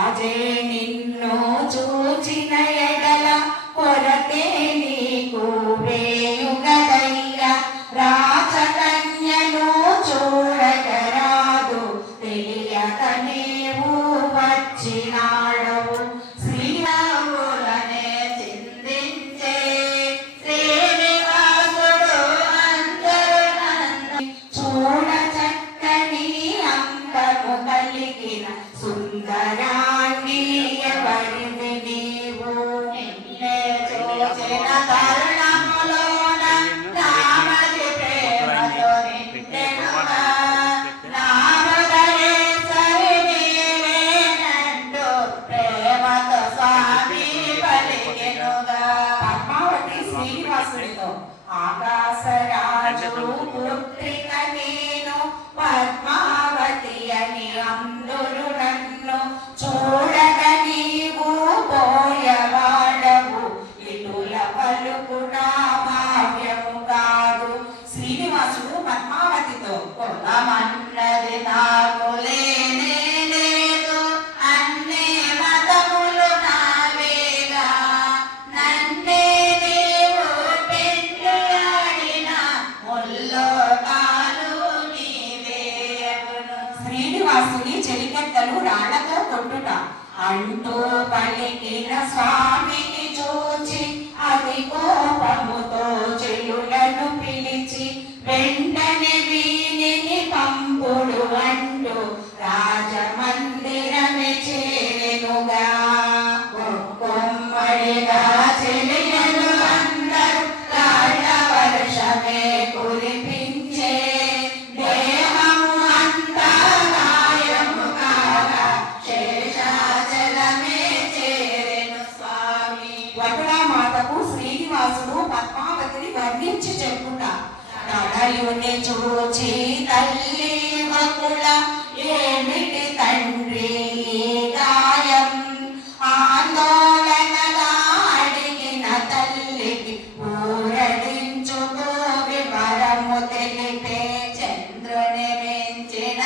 రాజే నిన్ను చూచిన ఎడల కొరతే నీకు వేయుగదయ్య రాజకన్యను చూడగరాదు తెలియక నీవు వచ్చినాడవు శ్రీరాములనే చిందించే శ్రీనివాసుడు అందరూ చూడ చక్కని అందము కలిగిన సుందరాంగి ఎవరిది నీవు నిన్నే చూచిన తరుణములోన రామది ప్రేమతో నిండెనుగా నామదయే సరి నీవేనంటూ ప్రేమతో స్వామి పలికెనుగా పద్మావతి శ్రీనివాసుడితో ఆకాశరాజు పుత్రిక నేను పద్మావతి అని అందురు నన్ను చూడగ నీవు పోయవాడవు ఇటుల పలుకుట భావ్యము కాదు శ్రీనివాసుడు పద్మావతితో పొలమన్నది నాకు లేనే లేదు అన్ని మతములు నావేగా నన్నే నీవు పెళ్లి ఆడిన ముల్లోకాలు నీవేగును శ్రీనివాసుని చెలికత్తెలు రాళ్లతో కొట్టుట అంటూ పలికిన స్వామిని చూచి అది కోపముతో చెలులను పిలిచి వెంటనే వీనిని పంపుడు అంటూ రాజమందిరమే చేరెనుగా కొమ్మడిగా చెలియలు అందరూ రాళ్ళ వర్షమే కురిపించే దేహము అంతా గాయము కాగా శేషాచలమే చేరెను స్వామి వటులామాతకు శ్రీనివాసుడు పద్మావతిని వర్ణించి చెప్పుట నడయుని చూచి తల్లి వకుల ఏమిటి తండ్రి గాయం ఆందోళనగా అడిగిన తల్లికి ఊరడించుకో వివరము తెలిపే చంద్రుని మించిన